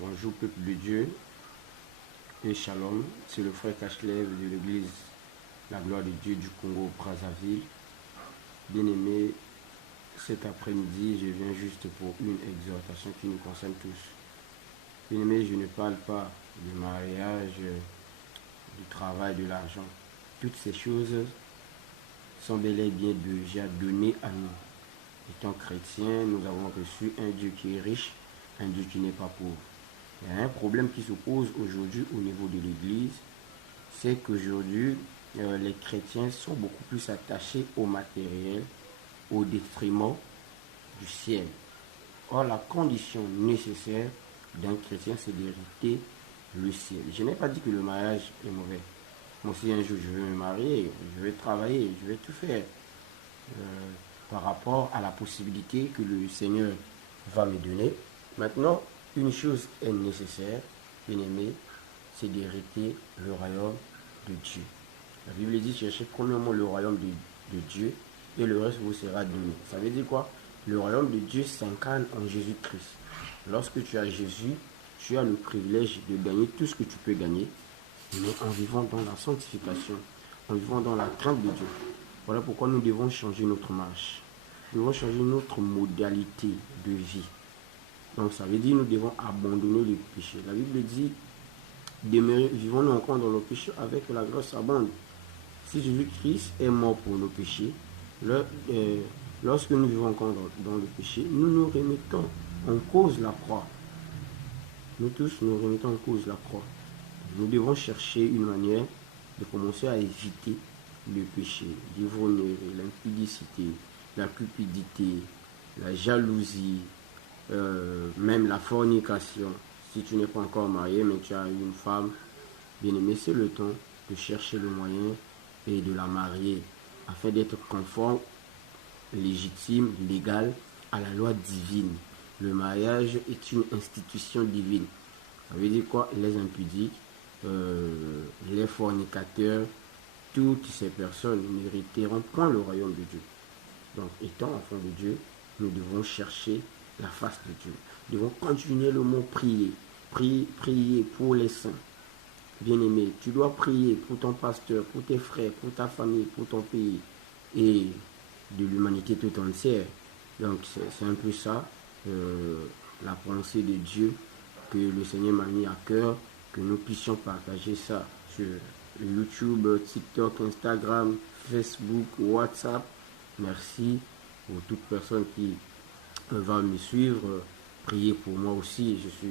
Bonjour peuple de Dieu et shalom, c'est le frère Cachelev de l'église La Gloire de Dieu du Congo Brazzaville. Bien-aimé, cet après-midi, je viens juste pour une exhortation qui nous concerne tous. Bien-aimé, je ne parle pas du mariage, du travail, de l'argent. Toutes ces choses sont bel et bien déjà données à nous. Étant chrétiens, nous avons reçu un Dieu qui est riche, un Dieu qui n'est pas pauvre. Il y a un problème qui se pose aujourd'hui au niveau de l'Église, c'est qu'aujourd'hui, les chrétiens sont beaucoup plus attachés au matériel, au détriment du ciel. Or, la condition nécessaire d'un chrétien, c'est d'hériter le ciel. Je n'ai pas dit que le mariage est mauvais. Moi, si un jour je veux me marier, je vais travailler, je vais tout faire par rapport à la possibilité que le Seigneur va me donner. Maintenant, une chose est nécessaire, bien-aimé, c'est d'hériter le royaume de Dieu. La Bible dit, cherchez premièrement le royaume de Dieu et le reste vous sera donné. Ça veut dire quoi? Le royaume de Dieu s'incarne en Jésus-Christ. Lorsque tu as Jésus, tu as le privilège de gagner tout ce que tu peux gagner, mais en vivant dans la sanctification, en vivant dans la crainte de Dieu. Voilà pourquoi nous devons changer notre marche. Nous devons changer notre modalité de vie. Donc ça veut dire que nous devons abandonner le péché. La Bible dit, vivons-nous encore dans le péché avec la grâce abonde. Si Jésus-Christ est mort pour nos péchés, lorsque nous vivons encore dans le péché, nous nous remettons en cause la croix. Nous tous nous remettons en cause la croix. Nous devons chercher une manière de commencer à éviter le péché, l'ivrognerie, l'impudicité, la cupidité, la jalousie, même la fornication. Si tu n'es pas encore marié, mais tu as une femme, bien aimé, c'est le temps de chercher le moyen et de la marier, afin d'être conforme, légitime, légal à la loi divine. Le mariage est une institution divine. Ça veut dire quoi? Les impudiques, les fornicateurs, toutes ces personnes n'hériteront point le royaume de Dieu. Donc, étant enfants de Dieu, nous devons chercher la face de Dieu. Nous devons continuer le mot prier. Prier pour les saints. Bien-aimé, tu dois prier pour ton pasteur, pour tes frères, pour ta famille, pour ton pays et de l'humanité tout entière. Donc, c'est un peu ça, la pensée de Dieu que le Seigneur m'a mis à cœur, que nous puissions partager ça sur YouTube, TikTok, Instagram, Facebook, WhatsApp. Merci pour toute personne qui va me suivre. Priez pour moi aussi. Je suis